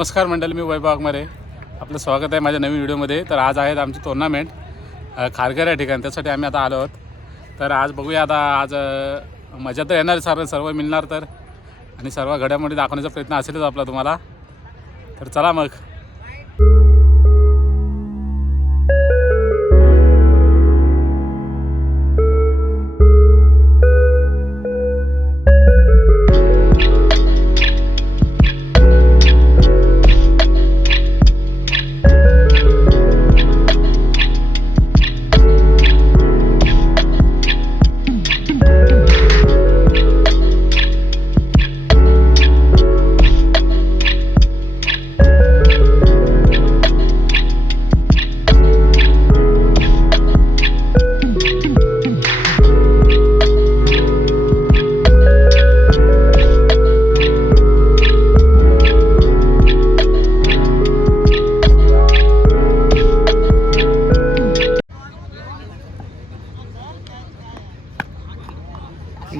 नमस्कार मंडळी, मी वैभव वाघमारे. आपलं स्वागत आहे माझ्या नवीन व्हिडिओमध्ये. तर आज आहेत आमची टुर्नामेंट खारघर या ठिकाणी, त्यासाठी आम्ही आता आलो आहोत. तर आज बघूया, आता आज मजा तर येणार, सर्व मिळणार तर, आणि सर्व घडामोडी दाखवण्याचा प्रयत्न असेलच आपला तुम्हाला. तर चला मग.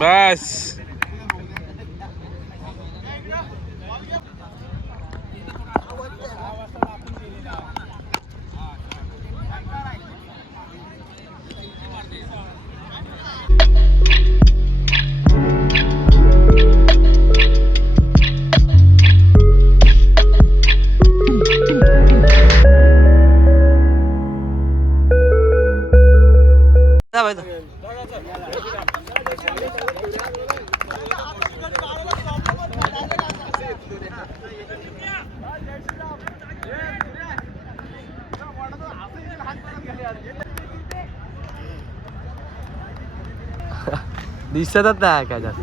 बस दिसतच नाही काय जास्त.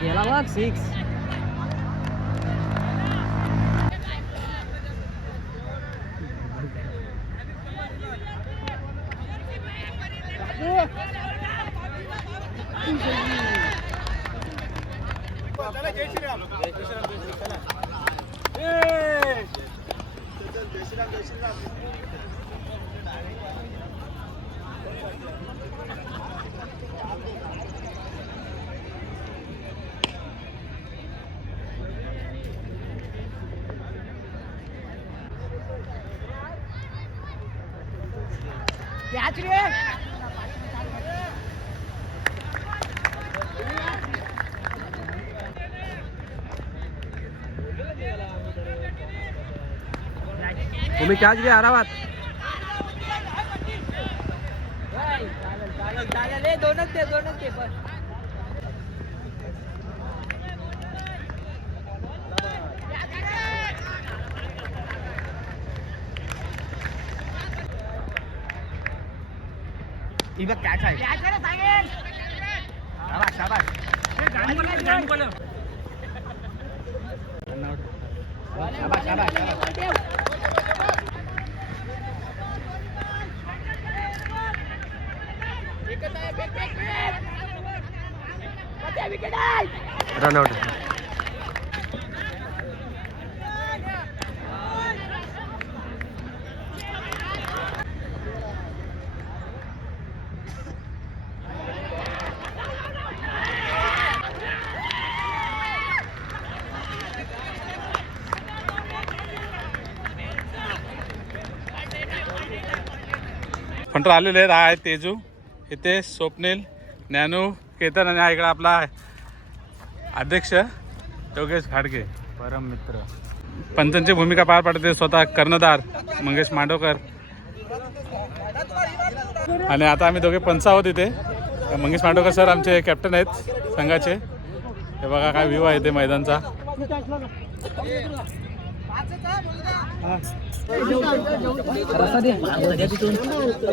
गेला बघ 6. तुम्ही कॅच घ्या आरामात. दोनच दे बस. कॅच आहे. रनआउट. फंटर आलेले आहेत. हा आहे तेजू, इथे स्वप्नील, ज्ञानू, केतन, आणि हा इकडे आपला अध्यक्ष योगेश घाडगे, परम मित्र. पंचांची भूमिका पार पाडते स्वतः कर्णधार मंगेश मांडवकर. आणि आता आम्ही दोघे पंच आहोत इथे. मंगेश मांडवकर सर आमचे कॅप्टन आहेत संघाचे. हे बघा काय व्ह्यू आहे ते मैदानचा. रस्ता दे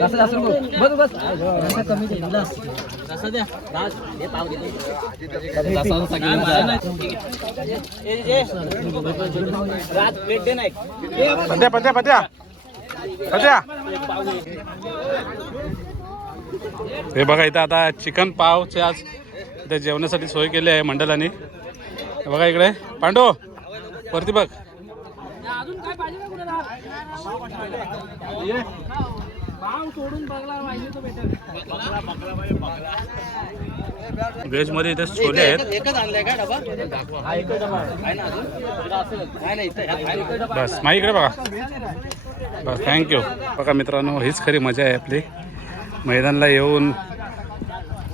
रस्ता जास्त बस बस रस्ता कमी दे रस्ता द्या राज हे पाव घेतो रस्ता राज प्लेट दे नाही पत्या पत्या पत्या पत्या हे बघा इथं आता चिकन पावचे आज इथे जेवणासाठी सोय केली आहे मंडळाने. हे बघा इकडे पांडू वरती बघ. अजून काय पाहिजे का कुणाला? भाव सोडून बघला पाहिजे तो बेटर. व्हेज मध्ये इथे छोले आहेत. एकच आणलाय का डबा? हा एकच डबा आहे ना अजून? नाही नाही इथे बस मा इकडे बघा. बस थँक्यू. बघा मित्रांनो हीच खरी मजा आहे आपली. मैदानाला येऊन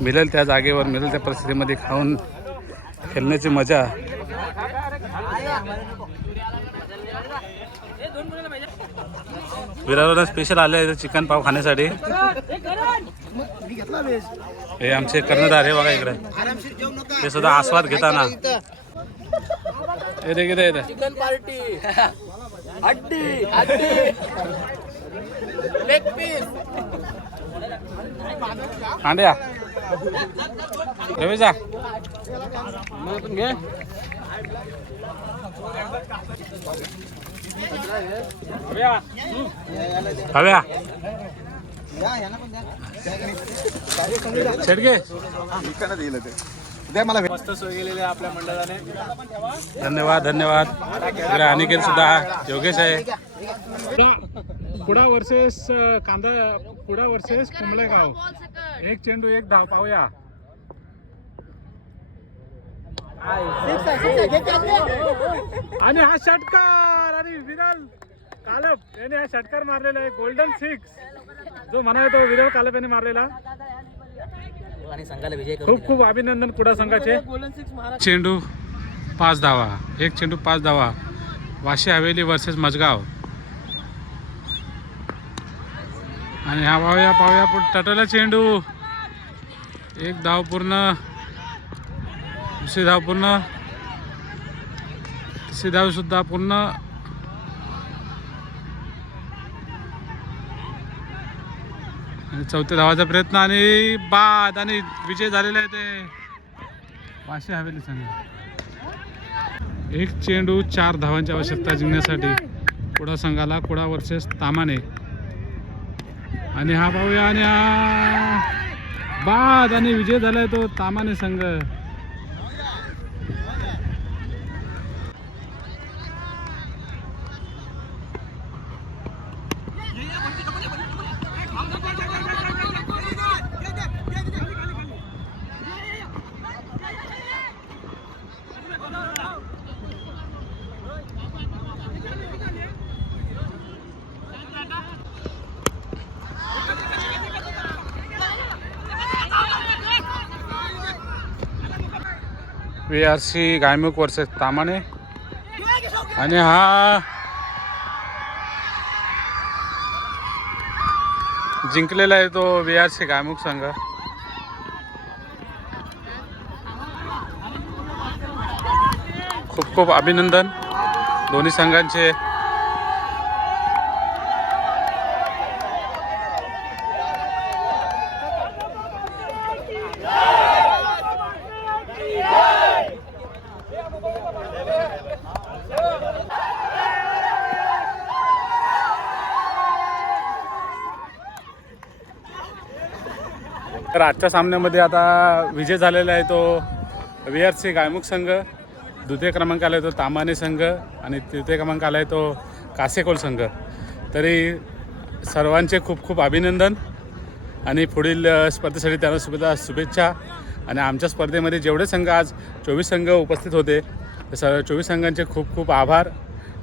मिळेल त्या जागेवर मिळेल त्या परिस्थितीमध्ये खाऊन खेळण्याची मजा. विरारला स्पेशल आले आहे चिकन पाव खाण्यासाठी. हे आमचे कर्णधार हे बघा इकडे ते सुद्धा आस्वाद घेताना. येते किती येते चिकन पार्टी. हड्डी हड्डी लेग पीस. अंड्या रवीजा घे. हव्या शेडगे मस्त सोय केलेली आहे आपल्या मंडळाने. धन्यवाद धन्यवाद. इकडे अनिकेत सुद्धा योगेश आहे. पुढा वर्सेस कांदा पुढा वर्सेस कुंबळेगाव. एक चेंडू एक धाव पाहूया. आणि हा षटकार आणि विरल कालप याने हा षटकार मारलेला आहे. गोल्डन 6 जो म्हणा तो विरल कालप याने मारलेला. आणि संघाला विजय करून खूप खूप अभिनंदन कुडा संघाचे. चेंडू 5 धावा. एक चेंडू 5 धावा. वाशी हवेली वर्सेस मजगाव. आणि हा पाहूया तटला चेंडू. एक धाव पूर्ण. दुसरी धाव पूर्ण. तिसरी धाव सुद्धा पूर्ण. आणि चौथ्या धावाचा प्रयत्न आणि बाद आणि विजय झालेला आहे ते वाशी हवेली संघ. एक चेंडू 4 धावांची आवश्यकता जिंकण्यासाठी कुडा संघाला. कुडा वर्सेस तामाने. आणि हा पाहूया आणि हा बाद आणि विजय झालाय तो तामाने संघ. VRC गायमुख वर्सेस तामाने. आणि हा जिंकलेला आहे तो VRC गायमुख संघ. खूप खूप अभिनंदन दोन्ही संघांचे. तर आजच्या सामन्यामध्ये आता विजय झालेला आहे तो VRC गायमुख संघ. द्वितीय क्रमांकाला आहे तो तामाने संघ आणि तृतीय क्रमांकाला आहे तो कासेकोल संघ. तरी सर्वांचे खूप खूप अभिनंदन आणि पुढील स्पर्धेसाठी त्यांना शुभेच्छा. आणि आमच्या स्पर्धेमध्ये जेवढे संघ आज 24 संघ उपस्थित होते ते 24 संघांचे खूप खूप आभार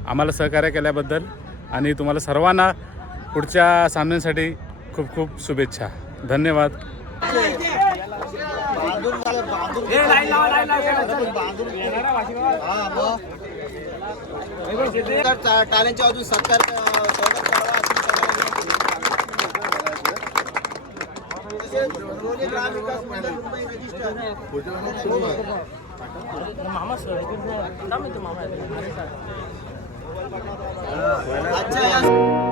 आम्हाला सहकार्य केल्याबद्दल. आणि तुम्हाला सर्वांना पुढच्या सामन्यांसाठी खूप खूप शुभेच्छा. धन्यवाद. टाळ्यांच्या अजून सत्कार ग्रामविकास मंडळ मुंबई रजिस्टर. अच्छा